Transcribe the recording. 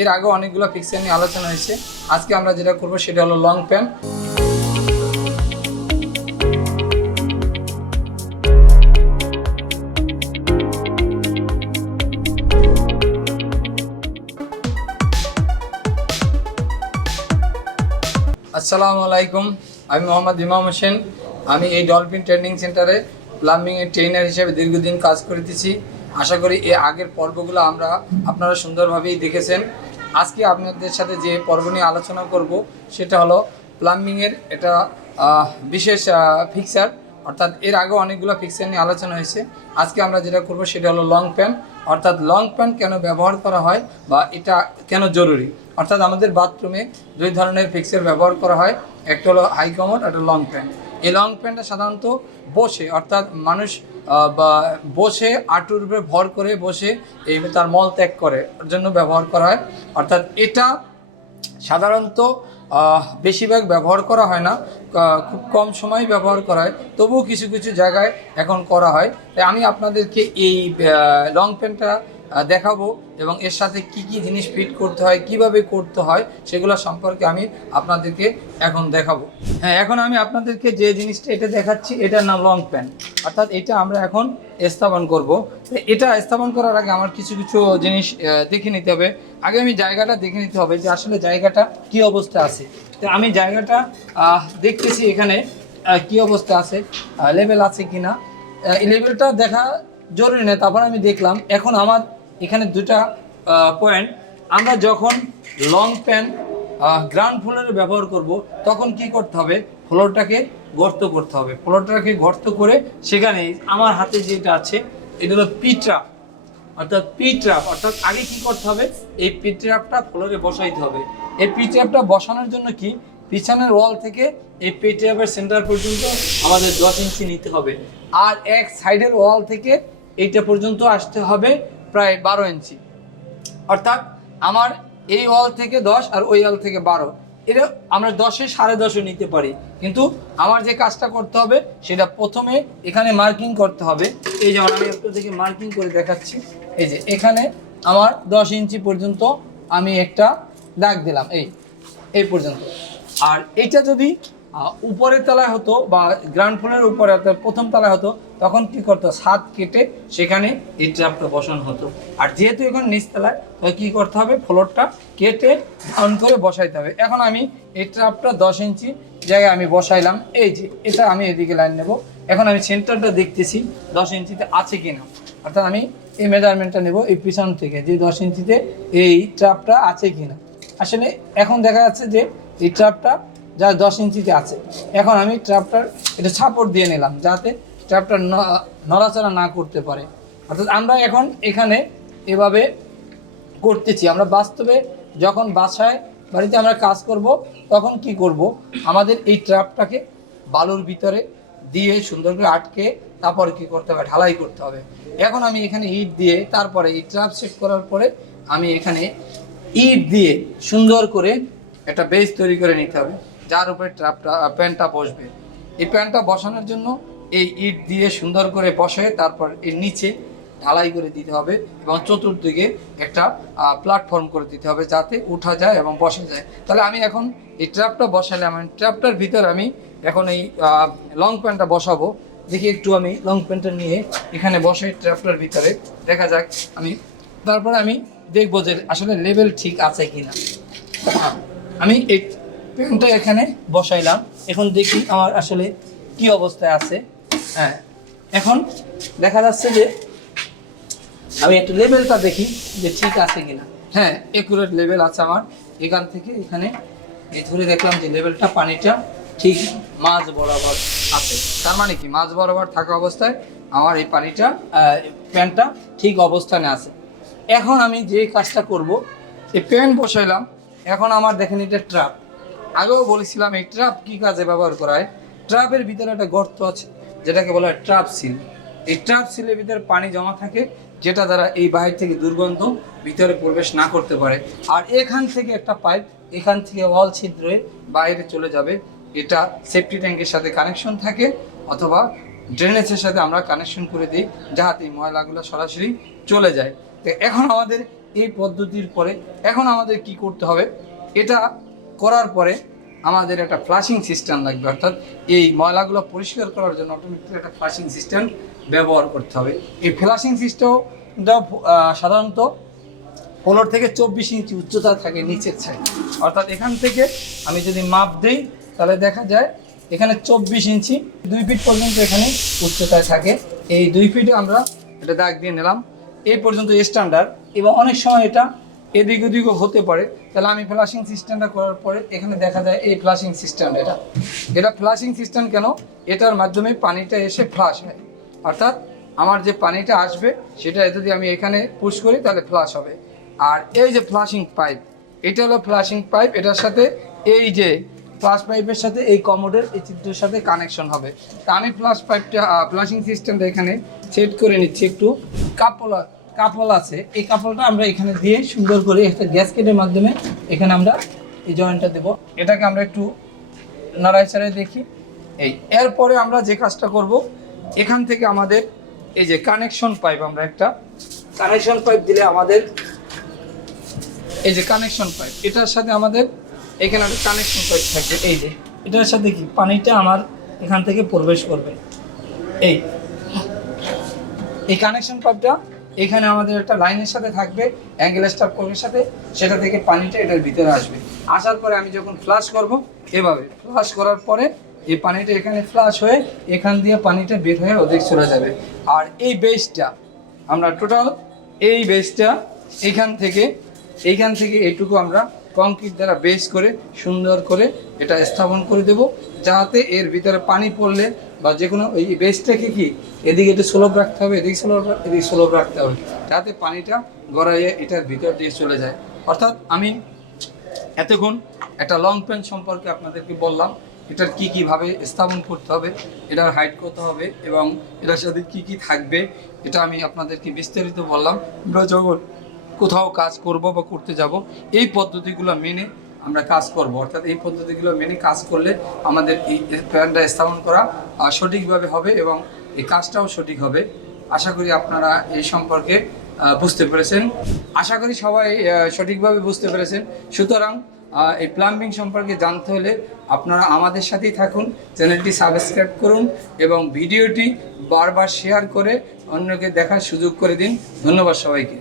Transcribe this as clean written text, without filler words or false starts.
এর আগে অনেকগুলো ফিক্সার নিয়ে আলোচনা হয়েছে। আজকে আমরা যেটা করব সেটা হলো লং প্যান্ট। আসসালামু আলাইকুম, আমি মোহাম্মদ ইমাম হোসেন। আমি এই ডলফিন ট্রেনিং সেন্টারে প্লাম্বিংয়ের ট্রেনার হিসেবে দীর্ঘদিন কাজ করতেছি। আশা করি এই আগের পর্বগুলো আপনারা সুন্দরভাবেই দেখেছেন। আজকে আপনাদের সাথে যে পর্ব নিয়ে আলোচনা করব সেটা হলো প্লাম্বিংয়ের এটা বিশেষ ফিক্সার, অর্থাৎ এর আগে অনেকগুলো ফিক্সার নিয়ে আলোচনা হয়েছে। আজকে আমরা যেটা করব সেটা হলো লং প্যান্ট, অর্থাৎ লং প্যান্ট কেন ব্যবহার করা হয় বা এটা কেন জরুরি। অর্থাৎ আমাদের বাথরুমে দুই ধরনের ফিক্সার ব্যবহার করা হয়, একটা হলো হাই কমোড, একটা লং প্যান্ট। এই লং প্যান্টটা সাধারণত বসে, অর্থাৎ মানুষ বা বসে আঁটুর উপরে ভর করে বসে এই তার মল ত্যাগ করে ওর জন্য ব্যবহার করা হয়। অর্থাৎ এটা সাধারণত বেশিরভাগ ব্যবহার করা হয় না, খুব কম সময় ব্যবহার করা হয়, তবুও কিছু কিছু জায়গায় এখন করা হয়। তাই আমি আপনাদেরকে এই লং প্যান্টটা দেখাবো এবং এর সাথে কি কি জিনিস ফিট করতে হয়, কিভাবে করতে হয় সেগুলো সম্পর্কে আমি আপনাদেরকে এখন দেখাবো। হ্যাঁ, এখন আমি আপনাদেরকে যে জিনিসটা এটা দেখাচ্ছি এটার নাম লং প্যান্ট, অর্থাৎ এটা আমরা এখন স্থাপন করব। এটা স্থাপন করার আগে আমার কিছু কিছু জিনিস দেখে নিতে হবে। আগে আমি জায়গাটা দেখে নিতে হবে যে আসলে জায়গাটা কি অবস্থা আছে। তো আমি জায়গাটা দেখতেছি এখানে কি অবস্থা আছে, লেভেল আছে কিনা। এই লেভেলটা দেখা জরুরি না, তারপর আমি দেখলাম। এখন আমার এখানে দুটা পয়েন্ট। আমরা যখন লং প্যান্ট গ্রাউন্ড ফ্লোরে ব্যবহার করব তখন কি করতে হবে, ফ্লোরটাকে গর্ত করতে হবে। ফ্লোরটাকে গর্ত করে সেখানে আমার হাতে যেটা আছে এটা হলো পিট্রাপ, অর্থাৎ পিট্রাপ। অর্থাৎ আগে কি করতে হবে, এই পিট্রাপটা ফ্লোরে বসাইতে হবে। এই পিট্রাপটা বসানোর জন্য কি পিছনের ওয়াল থেকে এই পিট্রাপের সেন্টার পর্যন্ত আমাদের 10 ইঞ্চি নিতে হবে, আর এক সাইডের ওয়াল থেকে এইটা পর্যন্ত আসতে হবে প্রায় 12 ইঞ্চি। অর্থাৎ আমার এই ওয়াল থেকে 10 আর ওই ওয়াল থেকে 12, এটা আমরা 10-এ 10.5 নিতে পারি। কিন্তু আমার যে কাজটা করতে হবে সেটা প্রথমে এখানে মার্কিং করতে হবে। এই যেমন আমি একটু দেখে মার্কিং করে দেখাচ্ছি। এই যে এখানে আমার 10 ইঞ্চি পর্যন্ত আমি একটা দাগ দিলাম এই পর্যন্ত। আর এটা যদি উপরের তলায় হতো বা গ্রাউন্ড ফ্লোরের উপরে প্রথম তলায় হতো তখন কি করতো, ছাদ কেটে সেখানে এই ট্র্যাপটা বসানো হতো। আর যেহেতু এখন নিচতলায়, তো কি করতে হবে, ফ্লোরটা কেটে ডাউন করে বসাইতে হবে। এখন আমি এই ট্র্যাপটা 10 ইঞ্চি জায়গায় আমি বসাইলাম। এই যে এটা আমি এদিকে লাইন নেব। এখন আমি সেন্টারটা দেখতেছি 10 ইঞ্চিতে আছে কিনা, অর্থাৎ আমি এই মেজারমেন্টটা নেব এই পিছন থেকে যে 10 ইঞ্চিতে এই ট্র্যাপটা আছে কিনা। আসলে এখন দেখা যাচ্ছে যে এই ট্র্যাপটা যা 10 ইঞ্চিতে আছে। এখন আমি ট্র্যাপটার এটা সাপোর্ট দিয়ে নিলাম যাতে ট্র্যাপটা নড়াচড়া না করতে পারে। অর্থাৎ আমরা এখন এখানে এভাবে করতেছি। আমরা বাস্তবে যখন বাড়িতে আমরা কাজ করব তখন কি করব, আমাদের এই ট্র্যাপটাকে বালুর ভিতরে দিয়ে সুন্দর করে আটকে তারপর কি করতে হবে, ঢালাই করতে হবে। এখন আমি এখানে ইট দিয়ে তারপরে এই ট্র্যাপ সেট করার পরে আমি এখানে ইট দিয়ে সুন্দর করে একটা বেস তৈরি করে নিতে হবে যার উপরে প্যান্টটা বসবে। এই প্যান্টটা বসানোর জন্য এই ইট দিয়ে সুন্দর করে বসে তারপর এর নিচে ঢালাই করে দিতে হবে এবং চতুর্দিকে একটা প্ল্যাটফর্ম করে দিতে হবে যাতে উঠা যায় এবং বসা যায়। তাহলে আমি এখন এই ট্র্যাপটা বসালাম, ট্র্যাপটার ভিতরে আমি এখন এই লং প্যান্টটা বসাবো। দেখি একটু আমি লং প্যান্টটা নিয়ে এখানে বসে ট্র্যাপটার ভিতরে দেখা যাক। তারপরে আমি দেখবো যে আসলে লেভেল ঠিক আছে কিনা। আমি এই প্যান্টটা এখানে বসাইলাম, এখন দেখি আমার আসলে কি অবস্থায় আছে। হ্যাঁ, এখন দেখা যাচ্ছে যে আমি একটু লেভেলটা দেখি যে ঠিক আছে কিনা। হ্যাঁ, একুরেট লেভেল আছে আমার। এখান থেকে এখানে এই ধরে দেখলাম যে লেভেলটা পানিটা ঠিক মাঝ বরাবর আছে। তার মানে কি মাঝ বরাবর থাকা অবস্থায় আমার এই পানিটা প্যান্টটা ঠিক অবস্থানে আছে। এখন আমি যে কাজটা করব, এই প্যান্ট বসাইলাম। এখন আমার দেখেন এটা ট্র্যাপ। আগেও বলেছিলাম এই ট্র্যাপ কী কাজে ব্যবহার করা হয়। ট্র্যাপের ভিতরে একটা গর্ত আছে যেটাকে বলা হয় ট্র্যাপ সিল। এই ট্র্যাপ সিলের ভিতরে পানি জমা থাকে যেটা দ্বারা এই বাহির থেকে দুর্গন্ধ ভিতরে প্রবেশ না করতে পারে। আর এখান থেকে একটা পাইপ এখান থেকে ওয়াল ছিদ্রে বাইরে চলে যাবে। এটা সেফটি ট্যাঙ্কের সাথে কানেকশন থাকে অথবা ড্রেনেজের সাথে আমরা কানেকশন করে দিই যাতে ময়লাগুলো সরাসরি চলে যায়। তো এখন আমাদের এই পদ্ধতির পরে এখন আমাদের কি করতে হবে, এটা করার পরে আমাদের একটা ফ্লাশিং সিস্টেম লাগবে, অর্থাৎ এই ময়লাগুলো পরিষ্কার করার জন্য অটোমেটিক একটা ফ্লাশিং সিস্টেম ব্যবহার করতে হবে। এই ফ্লাশিং সিস্টেমটা সাধারণত 15 থেকে 24 ইঞ্চি উচ্চতা থাকে নিচের সাইড, অর্থাৎ এখান থেকে আমি যদি মাপ দিই তাহলে দেখা যায় এখানে 24 ইঞ্চি 2 ফিট পর্যন্ত এখানে উচ্চতায় থাকে। এই 2 ফিটে আমরা এটা দাগ দিয়ে নিলাম, এই পর্যন্ত স্ট্যান্ডার্ড। এবং অনেক সময় এটা এদিক ওদিকও হতে পারে, তাহলে আমি ফ্লাশিং সিস্টেমটা করার পরে এখানে দেখা যায় এই ফ্লাশিং সিস্টেম, এটা ফ্লাশিং সিস্টেম কেন, এটার মাধ্যমে পানিটা এসে ফ্লাশ হয়, অর্থাৎ আমার যে পানিটা আসবে সেটা যদি আমি এখানে পুশ করি তাহলে ফ্লাশ হবে। আর এই যে ফ্লাশিং পাইপ, এটা হলো ফ্লাশিং পাইপ, এটার সাথে এই যে ফ্লাশ পাইপের সাথে এই কমোডের এই চিত্রের সাথে কানেকশন হবে। তা আমি ফ্লাশিং সিস্টেমটা এখানে সেট করে নিচ্ছি। একটু কাপল আছে, এই কাপলটা আমরা এখানে দিয়ে সুন্দর করে একটা গ্যাসকেটের মাধ্যমে এখানে আমরা এই জয়েন্টটা দেবো। এটাকে আমরা একটু নাড়াচাড়ায় দেখি। এরপরে আমরা যে কাজটা করব, এখান থেকে আমাদের এই যে কানেকশন পাইপ, আমরা একটা কানেকশন পাইপ দিলে আমাদের এই যে কানেকশন পাইপ, এটার সাথে আমাদের এখানে একটা কানেকশন পাইপ থাকবে। এই যে এটার সাথে কি পানিটা আমার এখান থেকে প্রবেশ করবে। এই কানেকশন পাইপটা এখানে আমাদের একটা লাইনের সাথে থাকবে, অ্যাঙ্গেল স্টার কোডের সাথে, সেটা থেকে পানিটা এটার ভিতরে আসবে। আসার পরে আমি যখন ফ্লাশ করব, এভাবে ফ্লাশ করার পরে এই পানিটা এখানে ফ্লাশ হয়ে এখান দিয়ে পানিটা বের হয়ে ওদিক চলে যাবে। আর এই বেসটা আমরা টোটাল এই বেসটা এইখান থেকে এইটুকু আমরা কংক্রিট দ্বারা বেস করে সুন্দর করে এটা স্থাপন করে দেব, যাতে এর ভিতরে পানি পড়লে বা যে কোনো এই বেসটাকে কি এদিকে একটু স্লোপ রাখতে হবে, এদিকে স্লোপ রাখতে হবে, যাতে পানিটা গড়াইয়ে এটার ভিতর দিয়ে চলে যায়। অর্থাৎ আমি এতক্ষণ একটা লং পেন সম্পর্কে আপনাদেরকে বললাম, এটার কীভাবে স্থাপন করতে হবে, এটার হাইট কত হবে এবং এটার সাথে কী থাকবে, এটা আমি আপনাদেরকে বিস্তারিত বললাম। আমরা যখন কোথাও কাজ করব বা করতে যাব, এই পদ্ধতিগুলো মেনে আমরা কাজ করব, অর্থাৎ এই পদ্ধতিগুলো মেনে কাজ করলে আমাদের এই প্ল্যানটা স্থাপন করা সঠিকভাবে হবে এবং এই কাজটাও সঠিক হবে। আশা করি আপনারা এই সম্পর্কে বুঝতে পেরেছেন, আশা করি সবাই সঠিকভাবে বুঝতে পেরেছেন। সুতরাং এই প্লাম্বিং সম্পর্কে জানতে হলে আপনারা আমাদের সাথেই থাকুন, চ্যানেলটি সাবস্ক্রাইব করুন এবং ভিডিওটি বারবার শেয়ার করে অন্যকে দেখার সুযোগ করে দিন। ধন্যবাদ সবাইকে।